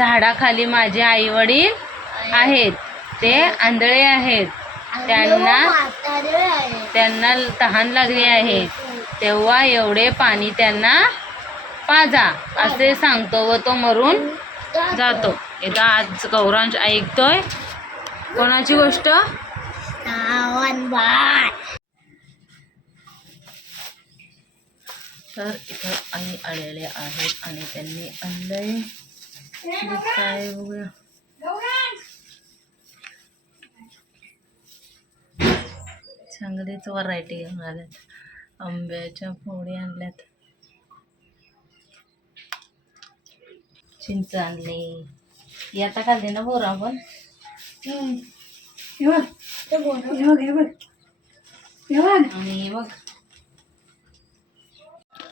झाडाखाली माझे आई वडील आहेत. ते आंधळे आहेत. त्यांना त्यांना तहान लागली आहे. तेव्हा एवढे पाणी त्यांना पाजा असे सांगतो व तो मरून जातो. एकदा आज गौरांश ऐकतोय. कोणाची गोष्ट? तर इथं आई आलेले आहेत आणि त्यांनी आणलंय काय बघूया चांगलीच व्हरायटी घेऊन आल्यात आंब्याच्या फोडी आणल्यात. चिंच आणली. आता खाल्ली ना बोर आपण? आणि मग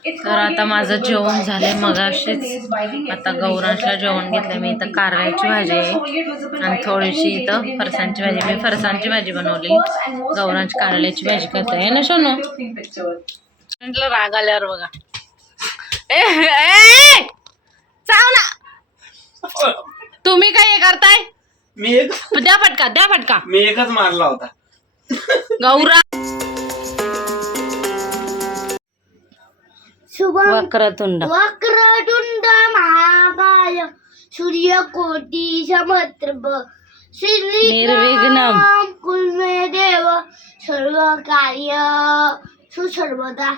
तर आता माझं जेवण झालंय मगाशीच. आता गौरांशला जेवण घेतलं मी इथं कारल्याची भाजी आहे. आणि थोडीशी इथं फरसांची भाजी. मी फरसांची भाजी बनवली. गौरांश कारल्याची भाजी करतोय. ना सोनू? म्हटलं राग आल्यावर बघा. ए, चाव ना. तुम्ही काय हे करताय? मी एक द्या फटका द्या फटका. मी एकच मारला होता. गौरा शुभम वक्रतुंड. वक्रतुंड महाकाय सूर्यकोटी समप्रभ श्री निर्विघ्नम. कुलमे देव सर्व कार्य सुसर्वदा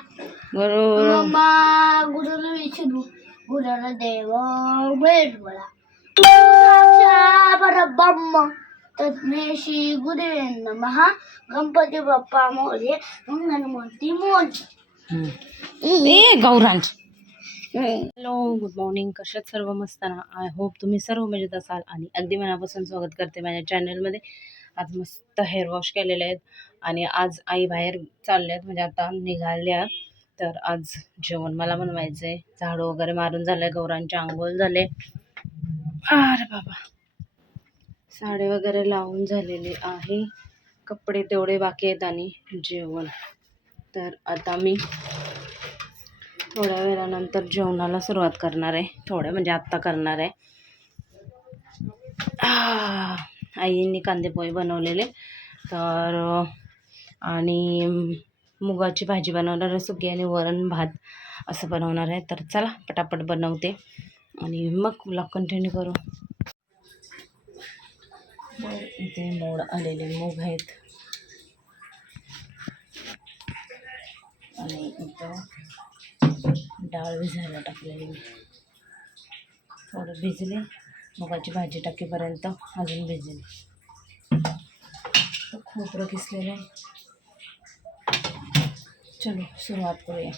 गुरु. ब्रह्मा गुरुर विष्णू देव साक्षात परब्रह्म तस्मै श्री गुरुवे नमः. गणपती बाप्पा मोरे गणपती मोरे ए गौरांश हॅलो गुड मॉर्निंग कशात सर्व? मस्त ना. आय होप तुम्ही सर्व मजेत असाल आणि अगदी मनापासून स्वागत करते माझ्या चॅनलमध्ये आज मस्त हेअर वॉश केलेले आहेत आणि आज आई बाहेर चालल्या आहेत म्हणजे आता निघाल्या तर आज जेवण मला बनवायचं आहे झाडू वगैरे मारून झालं आहे गौरांचे आंघोळ झाले. अरे बाबा. साडे वगैरे लावून झालेले आहे. कपडे तेवढे बाकी आहेत आणि जेवण. तर आता मी थोड्या वेळानंतर जेवणाला सुरुवात करणार आहे. थोड्या म्हणजे आत्ता करणार आहे. आईंनी कांदेपोहे बनवलेले. तर आणि मुगाची भाजी बनवणार आहे. सुकी आणि वरण भात असं बनवणार आहे. तर चला पटापट बनवते. आणि मग ब्लॉग कंटिन्यू करू. इथे मोड आलेले मूग आहेत. आणि भिजा मी. थोडं भिजले, मुगाची भाजी टाकेपर्यंत अजून भिजेल. खोपर आहे. चलो, सुरुवात करूया.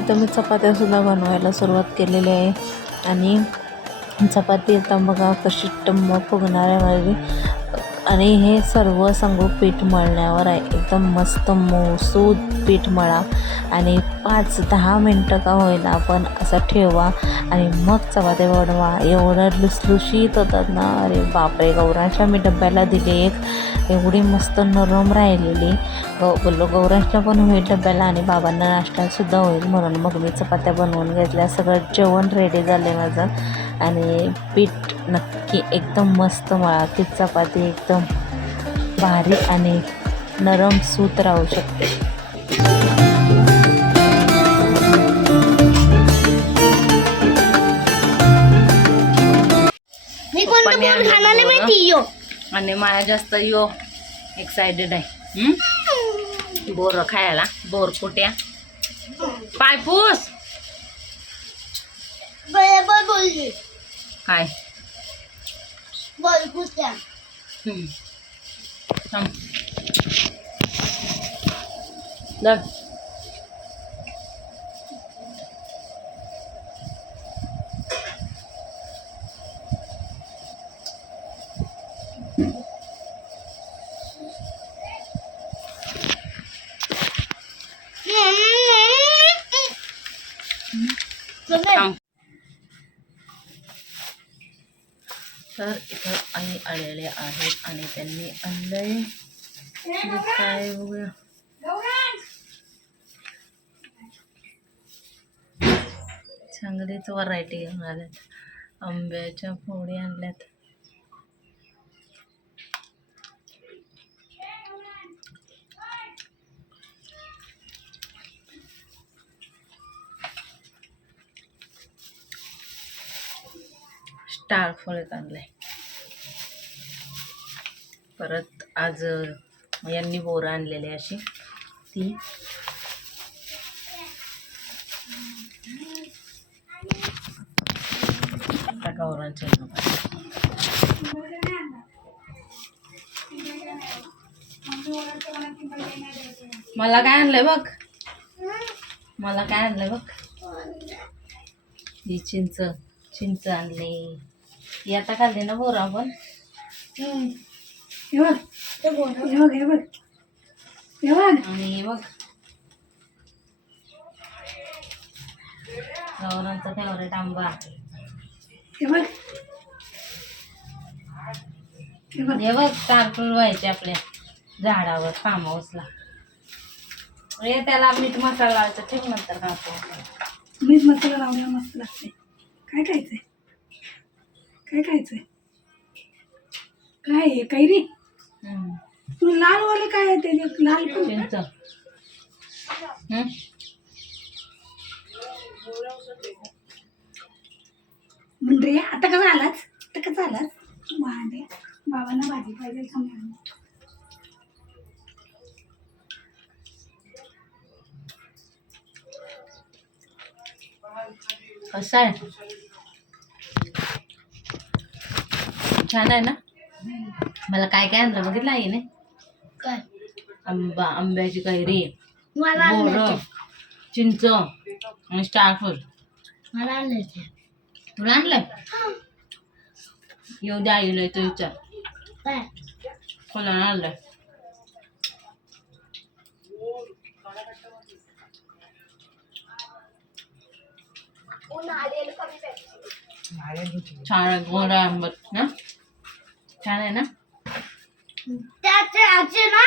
तर मी चपात्यासुद्धा बनवायला सुरुवात केलेली आहे. आणि चपाती आता बघा कशी टम्म फुगणार आहे माझी आणि हे सर्व सांगू पीठ मळण्यावर आहे. एकदम मस्त मऊसूद पीठ मळा आणि पाच दहा मिनटं का होईना आपण असं ठेवा आणि मग चपात्या बनवा एवढं लुसलुशीत होतात ना. अरे बापरे गौरांशला मी डब्याला दिली एक. एवढी मस्त नरम राहिलेली. गौ बोललो गौरांशला पण होईल डब्याला आणि बाबांना नाश्तासुद्धा होईल म्हणून मग मी चपात्या बनवून घेतल्या. सगळं जेवण रेडी झालं आहे माझं. आणि पीठ नक्की एकदम मस्त मळा. की चपाती एकदम भारी आणि नरम सूत राहू शकते. आणि माया जास्त यो एक्सायटेड आहे. हं? बोर खायला. बोर कुट्या पायपूस. बरोबर बोलली. काय बोल कुत्या हं. थांब. धर. थांब. त्यांनी आणलंय हे काय बघूया. चांगलीच व्हरायटी घेऊन आल्यात आंब्याच्या फोडी आणल्यात. स्टार फळ आणलंय. परत आज यांनी बोरं आणलेली अशी. ती. आता गौरांच्या मला काय आणलंय बघ? मला काय आणलंय बघ? ही चिंच चिंच आणली. ही आता खाल्ली ना बोर आपण? हे बघ हे बघ हे बघ. हे बघ. आणि हे बघ. गौरांचा फेवरेट आंबा. हे बघ. हे बघ कारपूल व्हायचे आपल्या झाडावर फार्म हाऊसला हे त्याला मीठ मसाला लावायचा ठीक नंतर कापू मीच मसाला लावला मस्त लागते. काय खायचंय? काय खायचंय? काय आहे? कैरी? लाल वाले काय आहे त्याचे लाल चिंच? म्हणजे आता कसं आलाच? आता कसं आलाच? भांडे. बाबांना भाजी पाहिजे कसं आहे? छान आहे ना? मला काय काय आणलं बघितलं आहे ना काय आंबा आंब्याची कैरी मला बोरं चिंच आणि स्टारफूल मला आणलं तुला आणलंय येऊ द्या आईला तो विचार काय कोणाला आणलंय छान आहे गोड आहे आंबट ना छान आहे ना? त्याचे आचे ना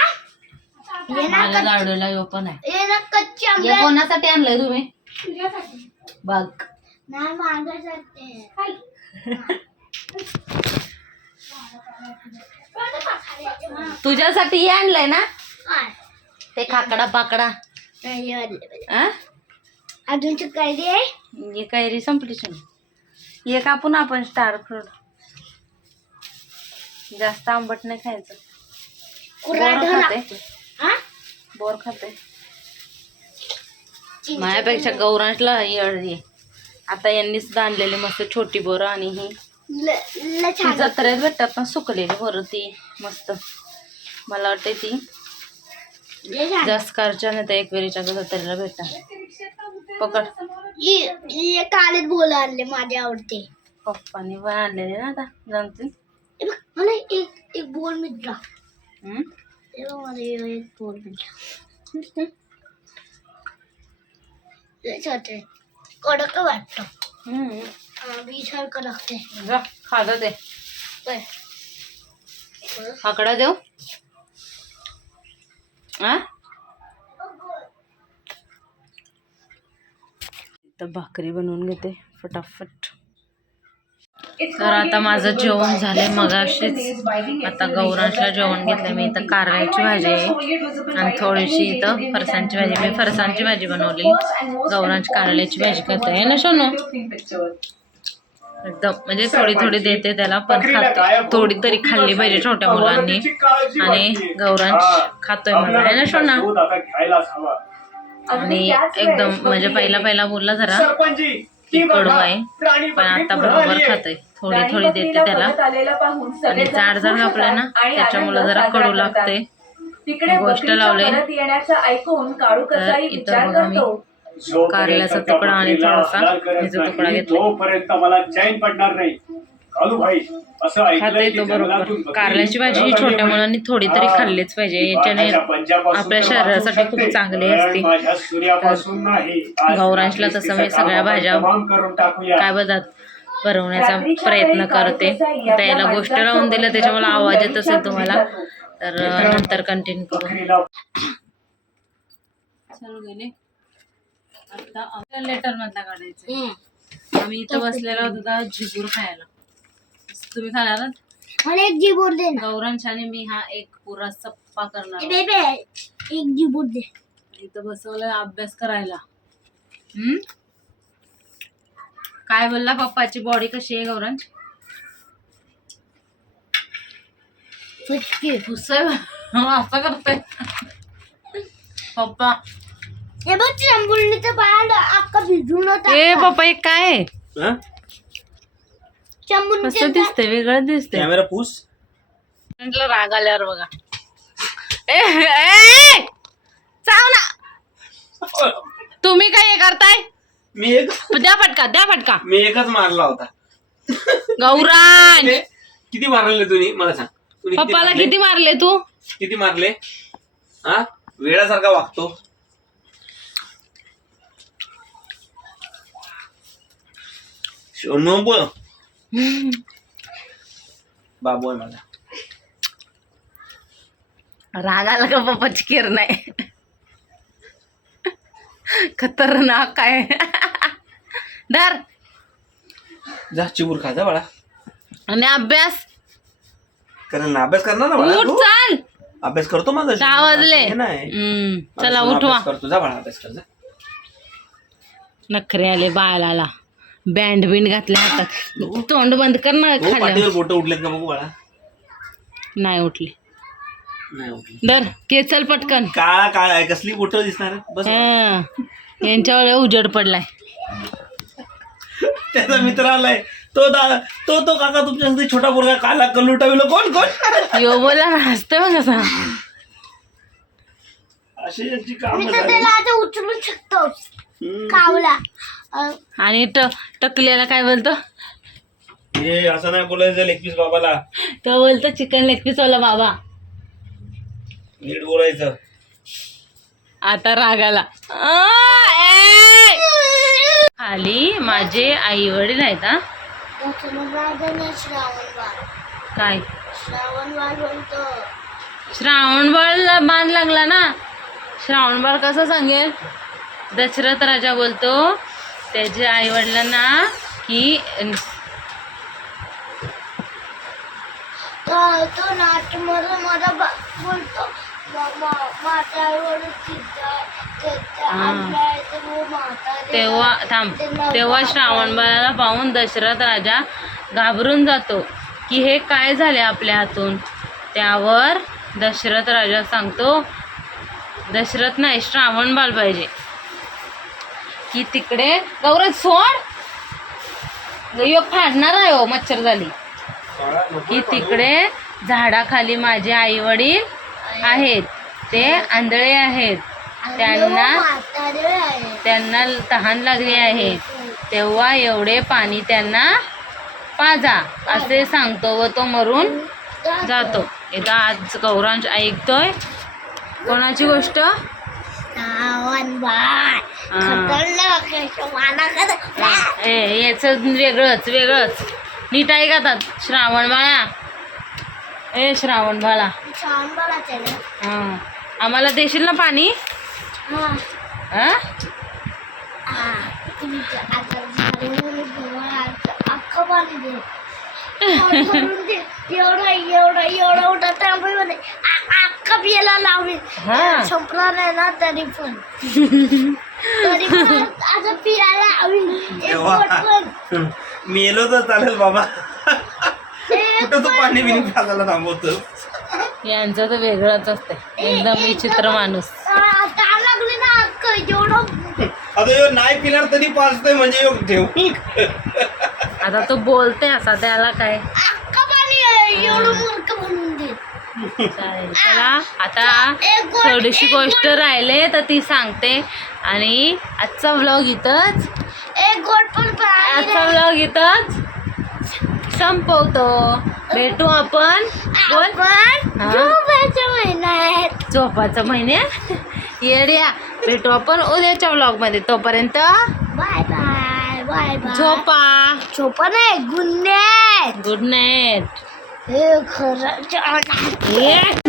हे ना माझ्या लाडूला यो पण आहे. हे ना कच्चे आंबे हे कोणासाठी आणलंय तुम्ही? तुझ्यासाठी. बघ. माझ्यासाठी. तुझ्यासाठी हे आणलंय ना? काय? ते खाकडा पाकडा. नाही आणलं. आ? अजून कैरी आहे? हे कैरी संपलीच नाही हे कापून आपण स्टार फ्रूट जास्त आंबट नाही खायचं. बोर खाते. हा? बोर खाते. माझ्यापेक्षा गौरांशला ये. आता यांनी सुद्धा आणलेली मस्त छोटी बोरं आणि ही. जत्रेत भेटतात ना सुकलेली बोरं ती मस्त. मला वाटते ती. जसकारच्या नाही तर एकवेरीच्या जत्रेला भेटतात पकड. कालेच बोल आणले माझे आवडते. पप्पानी पण आणलेले ना आता जमतील हे बघ, मला एक एक बोल मिळला हम्म? हे बघ, मला हे एक बोल मिळला लय छान आहे. कडक वाटतं हम्म. बी सारखं लागते जा खाजा ते काय आकडा देऊ आ तर भाकरी बनवून घेते फटाफट। तर आता माझं जेवण झालंय मगाशीच. आता गौरांशला जेवण घेतलंय. मी इथं कारल्याची भाजी आहे. आणि थोडीशी इथं फरसांची भाजी. मी फरसांची भाजी बनवली गौरांश कारल्याची भाजी करतोय. ना सोनू? एकदम. म्हणजे थोडी थोडी देते त्याला पण खातो. थोडी तरी खाल्ली पाहिजे छोट्या मुलांनी. आणि गौरांश खातोय मला आहे ना सोना? आणि एकदम म्हणजे पहिला पहिला बोलला जरा. कडू आहे. पण आता बरोबर खातोय. थोडी थोडी देते त्याला. आणि जाड जाड कापलंय ना त्याच्यामुळे जरा कडू लागते तिकडे गोष्ट तर कसाही इथं बघा मी. कारल्याचा तुकडा आणि थोडासा तुकडा घेतला. जोपर्यंत मला चैन पडणार नाही. कालू भाई असं खाता येतो बरोबर. कारल्याची भाजी ही छोट्या. मुलांनी थोडी तरी. खाल्लीच पाहिजे. याच्याने आपल्या शरीरासाठी खूप. चांगली असते. माझ्या सूर्यापासून नाही आज गौरांशला तसं मी काम सगळ्या भाज्या तमाम करून टाकूया. काय बघतात भरवण्याचा प्रयत्न करते. आता याला गोष्ट लावून दिलं त्याच्यामुळे आवाज येत असेल तुम्हाला. तर नंतर कंटिन्यू करू. बकरीला चालू गेले. आता लेटर मधला काढायचं आम्ही इथं बसलेलो होतो झिगूर खायला. तुम्ही खाणार आहात? मला एक जीबोर्ड दे ना. गौरांश आणि मी हा एक पुरा सप्पा करणार ए आहोत. बेबे एक जीबोर्ड दे. इथं बसवलं अभ्यास करायला. हम्म? काय बोलला पप्पाची बॉडी कशी आहे गौरांश? फटके पुसय असं करतोय. पप्पा. हे बघ चंबुलीचं बाळ अक्का भिजून ए पप्पा एक काय आहे? कसं दिसतंय वेगळं दिसतंय. कॅमेरा पूस. म्हटलं राग आल्यावर बघा. ए, ए, चाव ना. तुम्ही काय हे करताय? मी एक द्या फटका द्या फटका. मी एकच मारला होता. गौरांश किती मारले तुम्ही? मला सांग. तुम्ही किती पप्पाला मारले? किती मारले तू? किती मारले? हा? वेळासारखा वागतो. सोनू बोल. बाबू आहे माझा. राग आला का पप्पाची किर नाही. खतरनाक काय धर. जा चिबूर खा जा बाळा. आणि अभ्यास. कारण ना अभ्यास करणार ना बाळा उठ तू? चाल. अभ्यास करतो माझा सहा वाजले. हे नाही. हम्म, चला उठवा. करतो. जा बाळा अभ्यास कर जा. नखरे आले बाळाला. बँड बिंड घातले हातात. तोंड बंद कर ना खाली. बोट उठलेत का बघू बाळा? नाही उठली. नाही उठली. दर केचल पटकन. काळा काळा आहे कसली बोट दिसणार? बस हं. यांच्यावर उजड पडलाय. त्याचा मित्र आलाय. तो दा तो तो काका तुमच्या छोटा पोरगा काला कल्लू टाविलो. कोण कोण? यो बोला हसते बघ कसा अशी यांची मी काम तर त्याला आता उचलू शकतो कावला. अं, आणि ट टकल्याला काय बोलतो? हे असं नाही बोलायचं लेग पीस बाबाला. तो बोलतो चिकन लेग पीस वाला बाबा. नीट बोलायचं. आता रागाला. ए! खाली माझे आई वडील आहेत हा. श्रावण बाळ काय? श्रावण बाळ श्रावण बाळ बांध लागला ना. श्रावण बाळ कसं सांगेल? दशरथ राजा बोलतो त्याच्या आई वडिलांना की तो नाटमध्ये मला बोलतो तेव्हा थांब तेव्हा श्रावण बाळाला पाहून दशरथ राजा घाबरून जातो की हे काय झाले आपल्या हातून? त्यावर दशरथ राजा सांगतो दशरथ नाही श्रावण बाल पाहिजे. की तिकडे गौरव सोड. योग फाडणार आहे हो मच्छर झाली. की तिकडे झाडाखाली माझे आई वडील आहेत. ते आंधळे आहेत. त्यांना त्यांना तहान लागली आहे. तेव्हा एवढे पाणी त्यांना पाजा असे सांगतो व तो मरून जातो. एकदा आज गौरांश ऐकतोय. कोणाची गोष्ट? आहे, याचं वेगळंच वेगळंच. नीट ऐकतात श्रावण बाळा. ए श्रावण बाळा. आहे हां. आम्हाला देशील ना पाणी? हा. एवढा एवढा एवढा मोठा अख्खा पियाला लावली. हा. संपला नाही ना तरी पण. तरी पण आता पियाला लावली. एक देवा. बोट पण मेलो तर चालेल बाबा. एक कुठं तू पाणी बिनी पाजायला थांबवतो? यांचं तर वेगळंच असतं एकदम विचित्र माणूस. ताण लागली ना अख्खं एवढं. आता ह्यो नाही पिणार तरी पाजतोय म्हणजे ह्यो ठेवू. आता तो बोलते असा त्याला काय? चालेल चला आता थोडीशी गोष्ट राहिले तर ती सांगते. आणि आजचा व्लॉग इथंच आजचा. व्लॉग इथंच संपवतो. भेटू आपण. झोपाचं महिन्यात. येड्या. भेटू आपण उद्याच्या व्लॉगमध्ये. तोपर्यंत बाय बाय. बाय बाय झोपा. झोपा नाही गुन्हे गुड नाईट हे खरं